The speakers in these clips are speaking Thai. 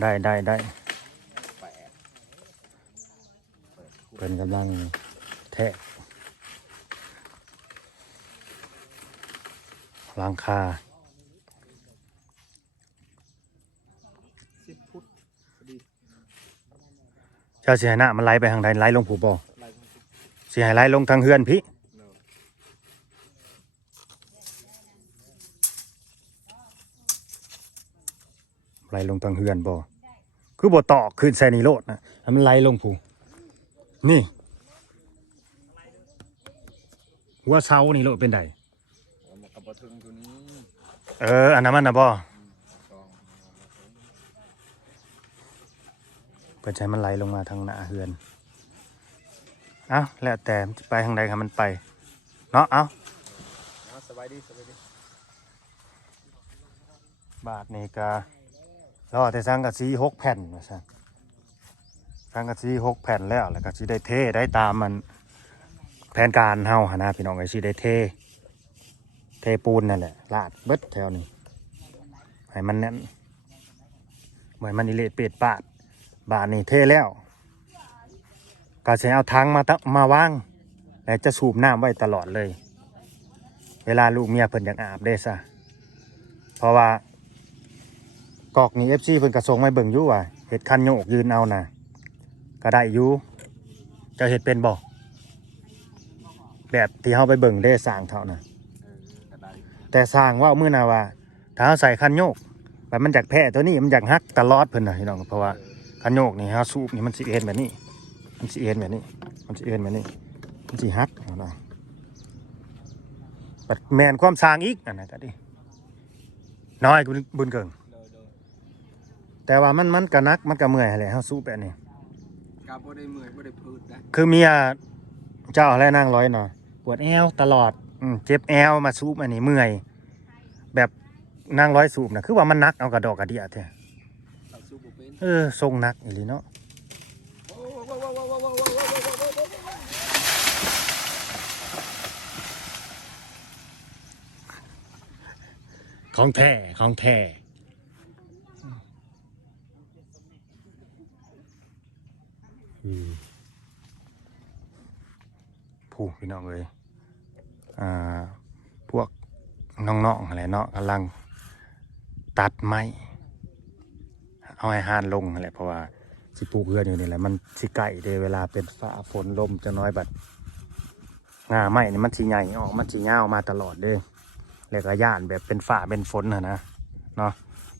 ได้ได้ได้แปดเพิ่นกำลังแทะหลังคาสิบฟุตพอดีเจ้าสิให้น้ำมันไหลไปทางใดไหลลงผูบ่ไล่มาสิสิให้ไหลลงทางเฮือนพี่ เนาะ ไหลลงทางเฮือนบ่คือบ่ตอกขึ้นใส่นี่โลดนะให้มันไหลลงผูนี่หัวเสานี่โลดเป็นไดเอามากระบะทึงตัวนี้เอออันนั้นมันนะบ่กองเพิ่นใช้มันไหลลงมาทางหน้าเฮือนเอ้าแล้วแต่มันสิไปทางใดครับมันไปเนาะเอ้าเอาสบายดีสบายดีบาทนี่ก็ รอแต่สังกะสีหกแผ่นว่าซั่นสังกะสีหกแผ่นแล้วแล้วก็สิได้เทได้ตามมันแผนการเฮาหนนะพี่น้องไอ้สิได้เท เทปูนนั่นแหละลาดเบิดแถวนี้ให้มันแน่นเหมือนมันอิเละเปดปาดบาทนี่เทแล้วก็สิเอาถังมาตะมาวางแล้วจะสูบน้ำไว้ตลอดเลย เวลาลูกเมียเพิ่นอยากอาบเด้ซะเพราะว่า กอกนี้เอฟซีเพิ่นกระส่งไมาเบิ่งอยู่ว่าเห็ดคันโยกยืนเอานะก็ได้อยู่จะเห็ดเป็นบ่แบบที่เฮาไปเบิ่งได้สร้างเท่านะแต่สร้างว่าเมื้อนาว่าถ้าเฮาใส่คันโยกแบบมันจากแพ้ตัวนี้มันจากฮักตลอดเพิ่นน่ะพี่น้องเพราะว่าคันโยกนี่ฮาสูบนี่มันสิเอ็นแบบนี้ มันสิเอ็นแบบนี้ มันสิเอ็นแบบนี้ มันสิฮักนะปัดแมนความสร้างอีกอันนั้นก็ดิน้อยบุญเกิง แต่ว่ามันมันก็นักมันก็เมื่อยแหละเฮาสู้แบบนี้กาบ่ได้เมื่อยบ่ได้พืดนะคือเมียเจ้าอะไรนั่งร้อยเนาะปวดแอวตลอดอืมเจ็บแอวมาสูบอันนี้เมื่อย แบบนั่งร้อยสูบนะคือว่ามันนักเอากระดอกกระเดียแท้เราสู้บ่เป็นเออทรงนักอีหลีเนาะโอ้ว้าวว้าวว้าวว้าวว้าวว้าวว้าวว้าวว้าวของแท้ของแท้อืม ผู้พี่น้องเลยอ่าพวกน้องๆอะไรเนาะกำลังตัดไม้เอาให้หานลงนั่นแหละเพราะว่าสิปลูกเพื่อนอยู่นี่แหละมันสิไก่เดเวลาเป็นฟ้าฝนลมจะน้อยบัดงาไม้นี่มันสิใหญ่ออกมันสิยาวมาตลอดเด้แล้วก็ย่านแบบเป็นฝ่าเป็นฝนนะนะเนาะ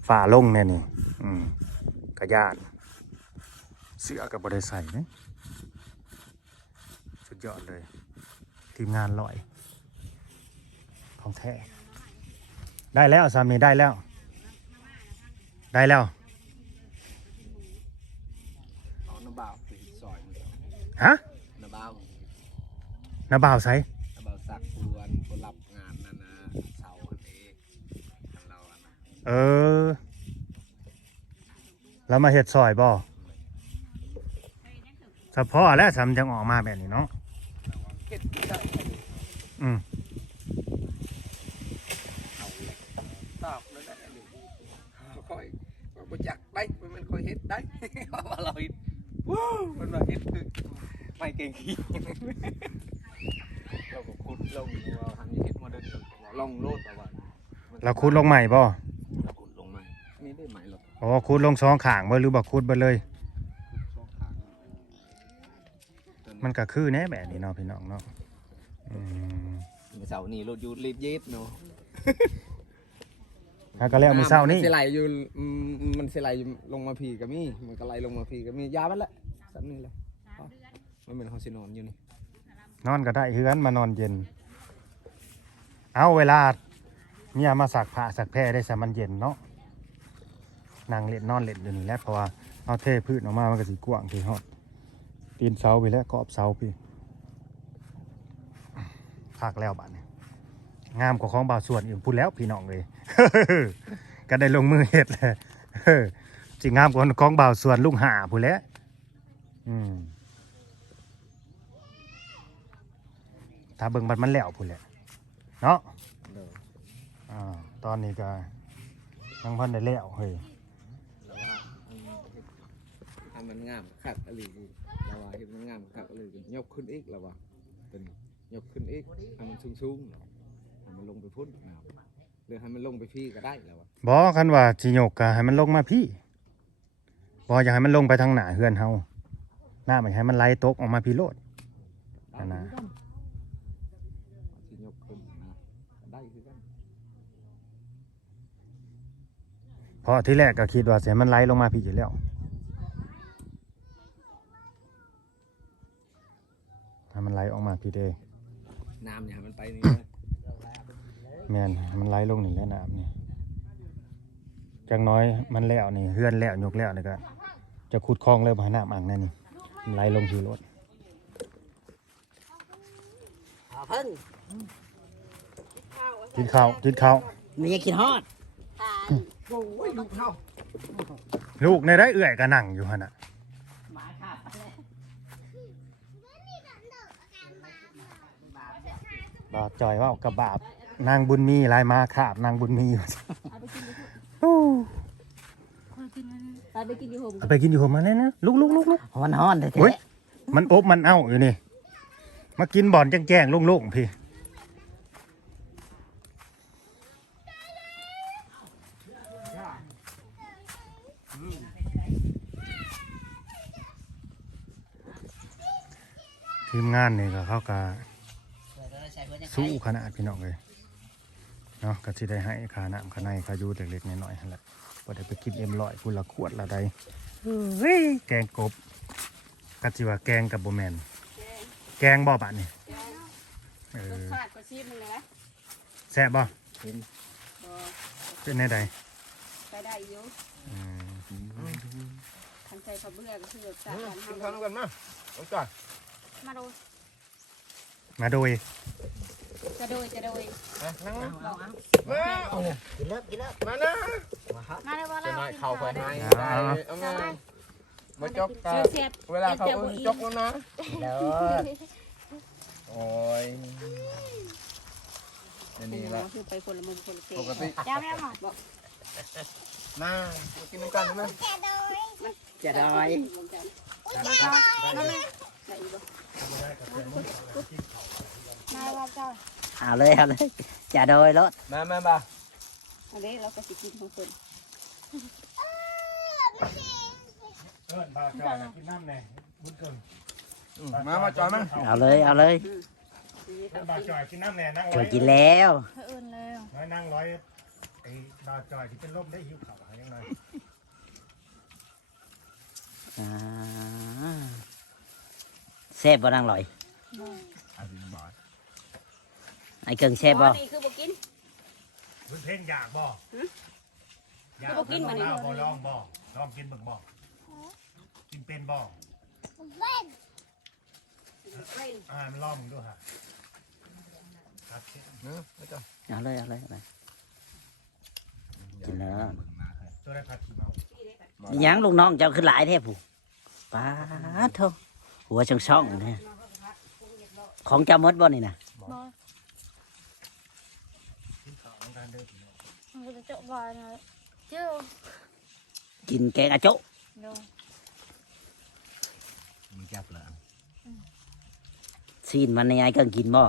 ฝ่าลงเนี่ยนี่อืมกระย่าน เสื้อกับบริใส่นะสุดยอดเลย ทีมงานลอย ของแท้ ได้แล้วสามีได้แล้ว ได้แล้วเอาน้ำบ่าวไปซอยมันฮะน้ำบ่าวน้าบ่าวใส่น้ำบ่าวสักพวนคนรับงานนั่นนะเสาอันนี้ทางเราอะนะเออ แล้วมาเห็ดซอยบ่ เฉพาะแล้วสำจังออกมาแบบนี้เนาะเฮ็ดได้อืมเอาแหละตอบแล้วได้เลยค่อยว่าบ่จักได้มันมันค่อยเฮ็ดได้ว่าเราเฮ็ดวู้มันว่าเฮ็ดคือไม่เก่งขี้เราก็คุดลงว่าทำเฮ็ดมาเดินลองโลดแต่ว่าเราคูดลงใหม่บ่เราขุดลงมานี่ได้ไหมหรอกอ๋อคูดลงสองขางบ่หรือบ่คูดไปเลย ช่องทาง มันก็คือแน่แบบนี้เนาะพี่น้องเนาะอืมเสาร์นี้รถยูรีบเย็ดเนาะถ้าก็แล้วมือเศร้านี่มันสิไหลอยู่อืมมันสิไหลลงมาพีก็มีมันก็ไหลลงมาพีก็มียามันแหละสำนึงเลยมันเป็นเฮาสินอนอยู่นี่นอนก็ได้เฮือนมานอนเย็น เอาเวลาเมียมาสักผ้าสักแพรได้สามันเย็นเนาะนั่งเล่นนอนเล่นอยู่นี่แหละเพราะว่าเอาเทพืชออกมามันก็สิกว้างที่ฮอด ตีนเสาไปแล้วกรอบเสาพี่พักแล้วบัดนี้งามกว่าของบ่าวส่วนอื่นพูดแล้วพี่น้องเลย ก็ได้ลงมือเฮ็ดเลยสิงามกว่าของบ่าวส่วนลุงหาพูดแล้วอืมถ้าเบิ่งบัดมันแล้วพุ่นแหละเนาะอ่าตอนนี้ก็ยังพันได้แล้วเฮ้ยแล้วว่าอืมให้มันงามคักอะไร เราว่าเห็นมันงามคักอะไรกูยกขึ้นอีกแล้วว่าตัวนี้ยกขึ้นอีกให้มันสูงๆเนาะให้มันลงไปพุ่นเอาหรือให้มันลงไปพี่ก็ได้แล้วว่าบ่คันว่าสิโยกก็ให้มันลงมาพี่บ่อยากให้มันลงไปทางหน้าเฮือนเฮาหน้าไม่ให้มันไหลตกออกมาพี่โลดอันน่ะสิยกขึ้นนะก็ได้คือกันเพราะที่แรกก็คิดว่าสิให้มันไหลลงมาพี่อยู่แล้ว ให้มันไหลออกมาพี่เด้น้ำเนี่ยให้มันไปนี่เลยแม่นให้มันไหลลงนี่แหละน้ำนี่จังน้อยมันแล้วนี่เฮือนแล้วยกแล้วนี่ก็จะขุดคลองเลยบ่ให้น้ำอ่างนั่นนี่มันไหลลงพี่โลดเพิ่งกินข้าวกินข้าวมีอยากกินฮอดโอ้ยลูกเฮาลูกในได้เอื่อยก็นั่งอยู่หั่นน่ะ หมาขาดไปแล้ว บ่าวจอยเว่ากับบาปนางบุญมีลายมาขาบนางบุญมีอยู่ตาไปกินอยู่ห่มเอาไปกินอยู่ผมมาเลยนะลุกลุกลุกลุกมันฮ้อนแท้โอ้ยมันอบมันเอ้าอยู่นี่มากินบ่อนแจ้งๆโล่งๆพี่ทีมงานนี่ก็เขาก็ๆ สู้ขนาดพี่น้องเลยเนาะก็สิได้ให้ขาน้ำขาในขายูเล็กๆน้อยๆนั่นแหละพอได้ไปกินเอ็มร้อยพูละขวดละใดเฮ้ยแกงกบกัจิว่าแกงกับโบแมนแกงบ่บะนี่เออขาดกว่าชีพมึงเลยนะแซ่บบ่บอเป็นในใดไปได้อยู่อืมทันใจเขาเบื่อก็คือแบบสากิการนทำข้าวกันมาโอ้ยจ้อยมาดู มาโดยจะโดยจะโดยมานั่งนะลองเอามาเอาเนี่ยกินเลิกกินเลิกมานะมาเลยว่าจะเราน้อยเข้าไปให้ได้เอามามาจกกัชื่นอเสียบเวลาเขาเอิ้นจกแล้วนะเลิกโอ้ยอันนี้แหละคือไปคนละมุมคนละเสียปกติเจ้าแม่หมอบอกมากินน้ำกันนะจะดอยลงกันมาจ้ามาแม่ได้อีกบ่ มาว่าจ้าเอาเลยเอาเลยจะดอยรถมามาบ่าอันนี้เราก็สิกินของคนเอิ้นบ่าวจอยกินน้ำแน่บุญเกินมามาจอยมาเอาเลยเอาเลยเอิ้นบ่าวจอยกินน้ำแน่นั่งช่ร้วอยยกินแล้วเพื่อนแล้วน้อยนั่งร้อยไอ้บ่าวจอยที่เป็นลมได้หิวข้าวหายังไงอ่าแซ่บบ่นางลอยอันนี้บ่อยไอ้เกิงแซ่บบ่นี่คือบ่กินบุญเพ่งอยากบ่อยากก็บ่กินมานี่บ่ลองบ่ลองกินเบิ่งบ่กินเป็นบ่เล่นอ่ามันลองมึงดูฮะครับเนื้อมาจอยเอาเลยเอาเลยเอาเลยกินแล้วตัวได้ผัดขี้เมาอิหยังลูกน้องเจ้าขึ้นหลายแท้ผู้ป้าดโท หัวช่องช่องๆเนี่ยของเจ้าหมดบ่นี่นะกินข้าวการเดินพี่น้องมันจะเจาะบานเลยเจ้ากินแกงอาโจะโดนมีแก้วเลยซีนมันในไอ้เกิงกินบ่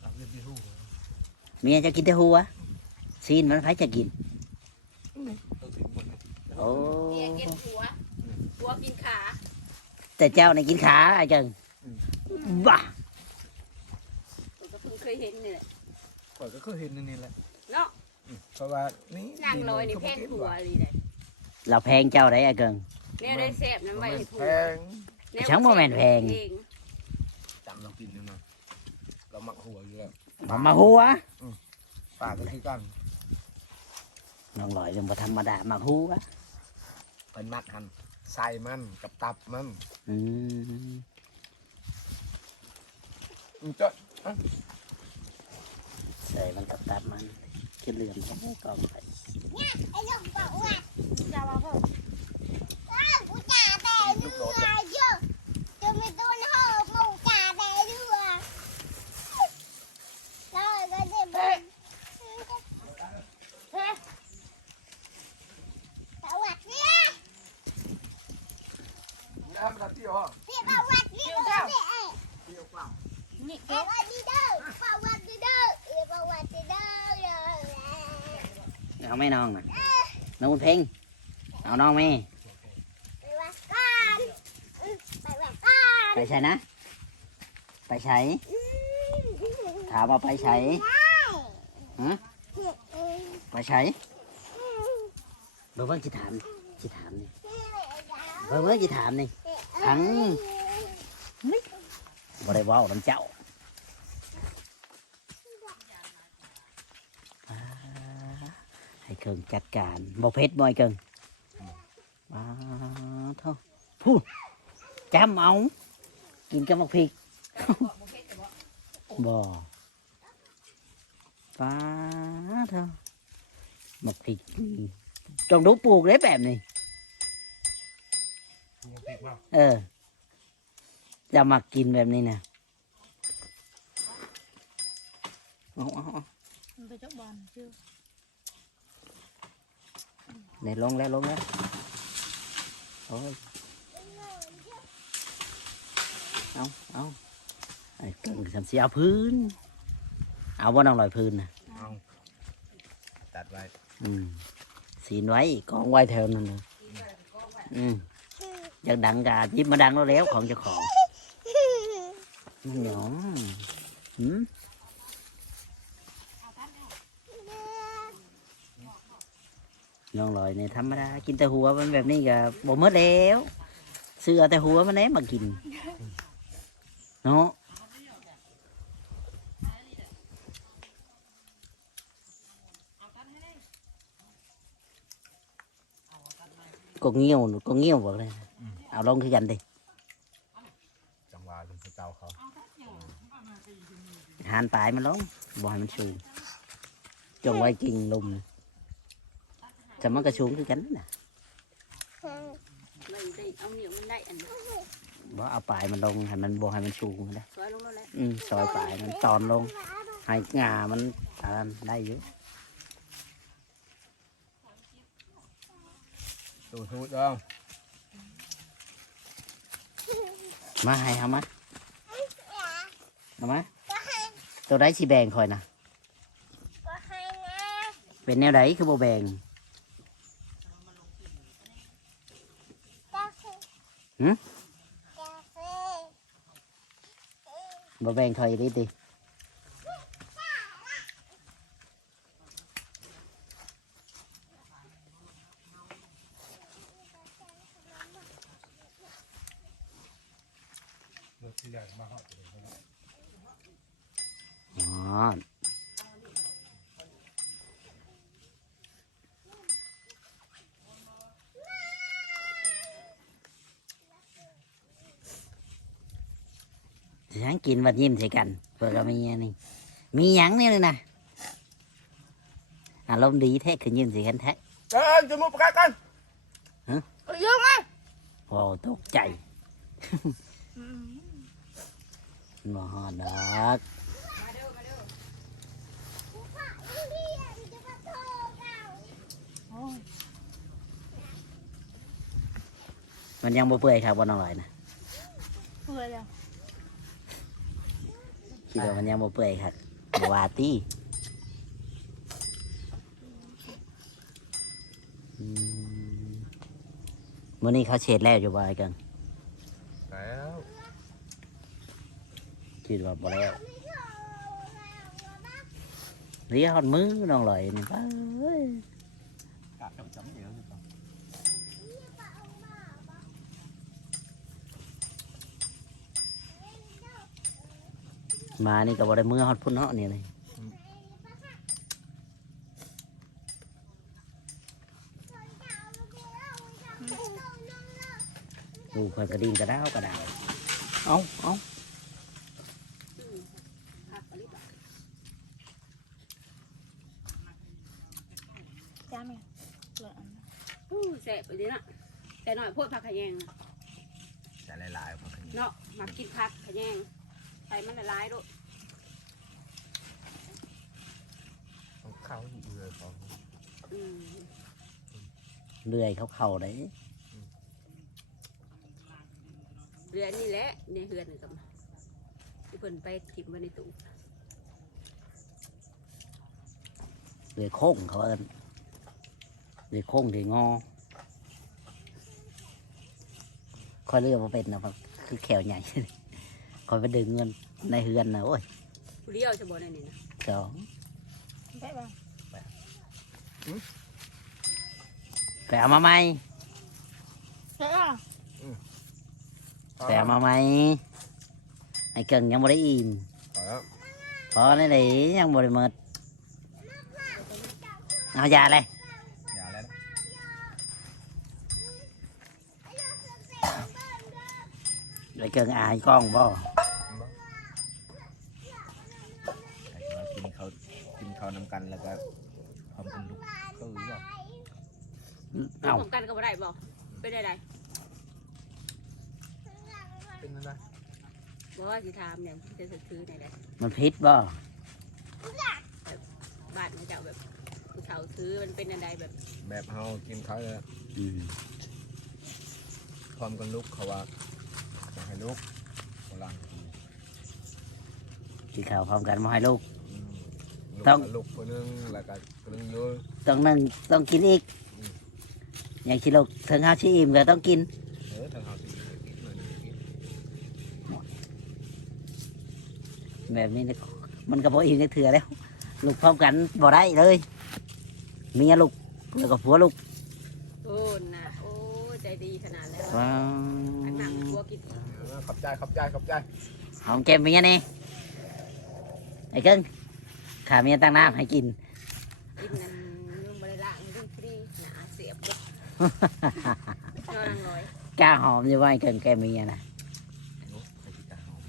เราเรียนที่หู้เมียจะกินแต่หัวซีนมันใครจะกินโอ้เนี่ยกินหัวหัวกินขา แต่เจ้าในกินขาไอ้เกิงบ้าผมก็เพิ่งเคยเห็นนี่แหละข่อยก็เคยเห็นนี่แหละเนาะเพราะว่านี่นางลอยนี่แพงหัวนี่แหละเราแพงเจ้าได้ไอ้เกิง เนี่ยได้แซ่บนั้นไว้ให้ผัแพวงเนี่ยช่างบ่แม่นแพง เองจำเรากินอยู่นะเราหมักหัวอยู่แล้วมามาหัวปากก็คือกันน้องลอยเรื่องบ่ธรรมดามาหัวเป็นมัดหัน ใส่มันกับตับมันอืมอืมจ้ะใส่มันกับตับมันจะเหลื่อมแค่กองไปจะมาเพิ่มลูกโดดเลย เมาเที่ยวอะ นี่ ประวัติดีเด้อประวัติดีเด้อประวัติดีเด้อ เอาแม่น้องน่ะน้องบุญเพ่งเอาน้องแม่ไปวัดกันไปวัดกันไปใช้นะ ไปใช้ถามว่าไปใช้ไปใช้เบิ่งเบิ่งจิถามจิถามนี่เบิ่งเบิ่งจิถามนี่ ทั้งบ่ได้เว้าน้ำเจ้าอ่าให้เคิงจัดการบ่เพชรบ่อยเกิงว้าเท่าพูดจำเอากินกับมักพริกบ่ป้าเถอะมักพริกจงดูปลูกได้แบบนี้ เออ จะมากินแบบนี้นะเอาเอาเอามันไปจักบอลชื่อเนี่ยลงแล้วลงแล้วโอ้ยเอาเอาไอ้เก่งสามสีเอาพื้น เอาบ่น้องลอยพื้นนะตัดไว้อืมสีนไว้กองไว้แถวนั้นเลยอืม อยากดังกายิบมาดังแล้วแล้วของเจ้าของหยองหืมน้องลอยเนี่ยธรรมดากินแต่หัวมันแบบนี้ก็บ่หมดแล้วเสือแต่หัวมันเน้มากินเนาะก็เงี้ยวก็เงี้ยวบอกเลย เอาลงคือกันดิจังหวะลุงเจ้าเขาหานปลายมันลงบ่ให้มันสูงจงไว้กิ่งลุมจะมันก็สูงคือกันนั่นน่ะไม่ได้เอาเหนียวมันได้อันนี้บ่เอาปลายมันลงให้มันบ่ให้มันสูงนะซอยลงแล้วแหละอืมซอยปลายมันตอนลงให้งามันอ่าได้อยู่ตูดหูจ้อง มาให้เอามาเอามาตัวได้สิแบ่งคอยนะเป็นแนวใดคือบ่แบ่งบ่แบ่งคอยดิติ อ๋อฉัน กินวัดยิ้มใส่กันเพื่อก็มีอันนี้มีหยังเนี่ยเลยนะอารมณ์ดีแท้ขึ้นยิ้มใส่กันแท้เอ้ยจะมุดประกันเยอะมากโอ้ตกใจบ่ฮอดดอกมันยังบ่เปื่อยครับบ่น้องลอยนะเพื่อแล้ว คิดว่ามันยังบ่เปื่อยครับบ่ว่าตี้อืมมื้อนี้เขาเช็ดแล้วอยู่บ่ไอ้เกังแล้วคิดว่าบ่แล้วเรียกฮอดมือน้องลอยนี่ป้าเอ้ย กะจำจำเดี๋ยว มานี่ก็บ่ได้มือฮอดพุ่นเนาะนี่เลยดูเพิ่นกระดิ่งกระดาวกระดาวเอาเอาหักอะไรบ้างจ้าแม่เหลืออันอู้แสบไปเลยนะแต่หน่อยโพดผักขะแยงน่ะจะหลายๆพอกันเนาะมากินผักขะแยง ใส่มันละลายด้วยเข้าอยู่เลยเขาอืมเลื่อยเขาเข่าได้เรือนี่แหละในเฮือนนี่กับที่เพิ่นไปถิ่มไว้ในตู้เลยโค้งเขาเอินเลยโค้งเลยงอคอยเลือกมาเป็นนะเพราะคือแขวใหญ่ คอยไปดึงเงินในเฮือนนะโอ้ยผู้เดียวจะบ่ในนี่นะสองได้ป่ะไปเอามาไหมได้ป่ะไปเอามาไหมไอ้เกิงยังบ่ได้อิ่มเอาแล้วพอนี่เลยยังบ่ได้หมดเอายาเลยอย่าแล้วนะไอ้เกิงอายกล้องบ่ ไอ้ที่ว่ากินเขากิ นเขาวนำกันแล้วก็ทำเป็นลูกคือว่าเอ้าร่วมกันก็บ่ได้บ่ไปได้ใดเป็นอะไรบ่ว่าสิถามเนี่ยจะสะถือไหนได้มันพิษบ่บ้านเขาเจ้าแบบผู้เฒ่าถือมันเป็นอันใดแบบ แบบเฮากินเขาเลยอืมพร้อมกันลุกเขาว่าอยากให้ลุกโบราณกินข้าวพร้อมกันมาให้ลูกอืมลุก ต้องก็ลุกคนนึงแล้วก็คนนึงอยืนต้องนั่งต้องกินอีก อย่างที่ลูกถึงห้าชิอิ่มก็ต้องกิน เออทางเฮาสิกินหน่อยหนึ่งกินแบบนี้นะมันก็บ่อิ่มได้เถื่อแล้ว ลูกพร้อมกันบ่ได้เลยเมียลูกแล้วก็ผัวลูกโอ้น่ะโอ้ใจดีขนาดแล้วว้าทั้งหนังวกลัวกินเออขอบใจขอบใจขอบใจหอมแก้มเมียนี่ไอ้เกิ้ง ขาเมียตั้งน้ำให้กิน กินนั่นบ่ได้ละมันฟรีหนาเสียบเลยนอนนั่งร้อยกล้าหอมอยู่ว่าไอ้เกิ้งแกมเมียนะโอ้ใครสิกล้าหอม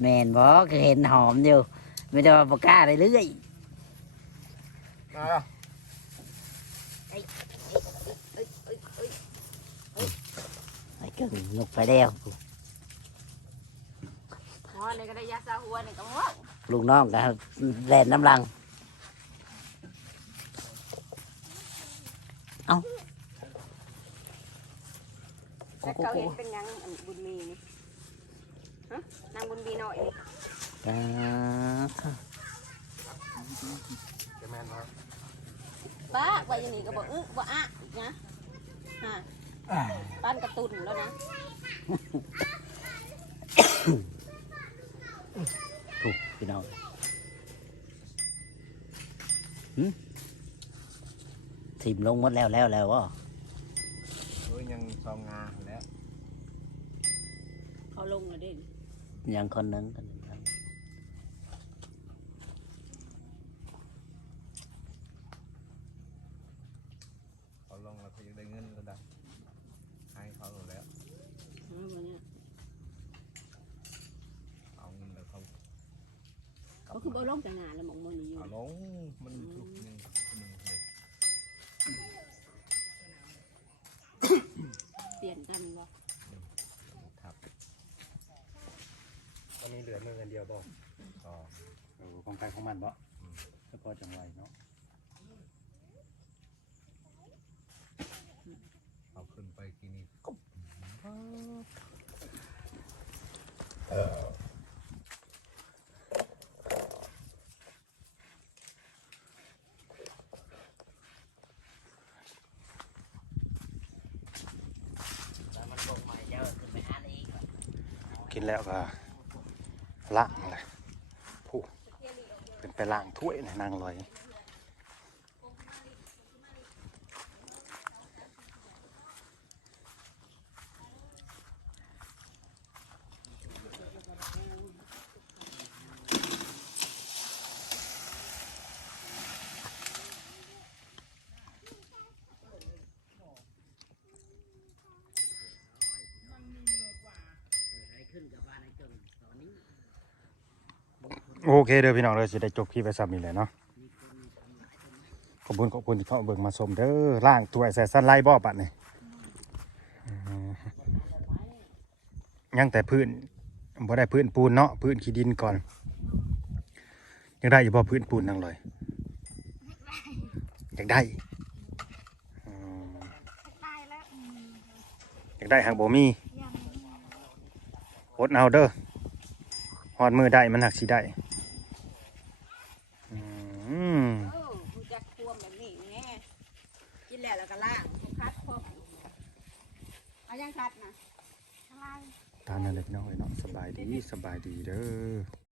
แมนบ่ก็เห็นหอมอยู่ไม่ได้ว่าบ่กล้าเลยเรื่อยมาแล้วเอ้ยเอ้ยเอ้ยไอ้เกิ้งลุกไปแล้วหมอนี่ก็ได้ยาซาหัวนี่ก็ว่า ลูกน้องก็แล่นน้ำลังแล้วเขาเห็นเป็นหยังอันบุญมีนี่ฮะนางบุญมีหน่อยนี่อ่าจะแม่นบ่ป้าไว้อยังนี่ก็บอกอึบ่อะอีกนะฮะป้านกระตุนแล้วนะ ถูกพี่น้องหึ ทิมลงหมดแล้วแล้วแล้ววะโอ้ยยังซองงาแล้ว เขาลงเลยเด้ยังคนหนึงกัน เขาลงแล้วเขายังได้เงินแล้วได้ให้เขาแล้ว อืมวันเนี้ย เอาเงินแล้วเขา เขาคือบ่ลงจากงานแล้วหมองมันนี่อยู่ เอาลงมันทุกหนึ่งหนึ่งเลย เปลี่ยนกันบ่ ครับ ตอนนี้เหลือมือเงินเดี ยวบ่ก็เออของใครของมันบ่แล้วก็จังไรเนาะเอาขึ้นไปกินนี่มันลงมาเยอะขึ้นไปหาอีกกินแล้วก็ ล่างเลยผู้เป็นไปล่างถ้วยนะนางลอย โอเคเด้อพี่น้องเราจะได้จบคลิปไปซ้ำนี่แหละเนาะขอบคุณขอบคุณที่เข้าเบิ่งมาชมเด้อล่างถ้วยใส่สั้นไล่บ่ปัดนี่อืมยังแต่พื้นบ่ได้พื้นปูนเนาะพื้นขี้ดินก่อน ยังได้อยู่บ่พื้นปูนนั่งเลยอยากได้อยแล้วอืมอยากได้หางบ่มียังดเอาเด้อหอดมือได้มันหักสิได้ มเออมึงจะควมแบบนี้แน่กินแล้วแล้วก็ล่างคัดพอเอายังคัดนะ ตามนั้นเลยพี่น้องเอ้ยเนาะสบายดีสบายดีเด้อ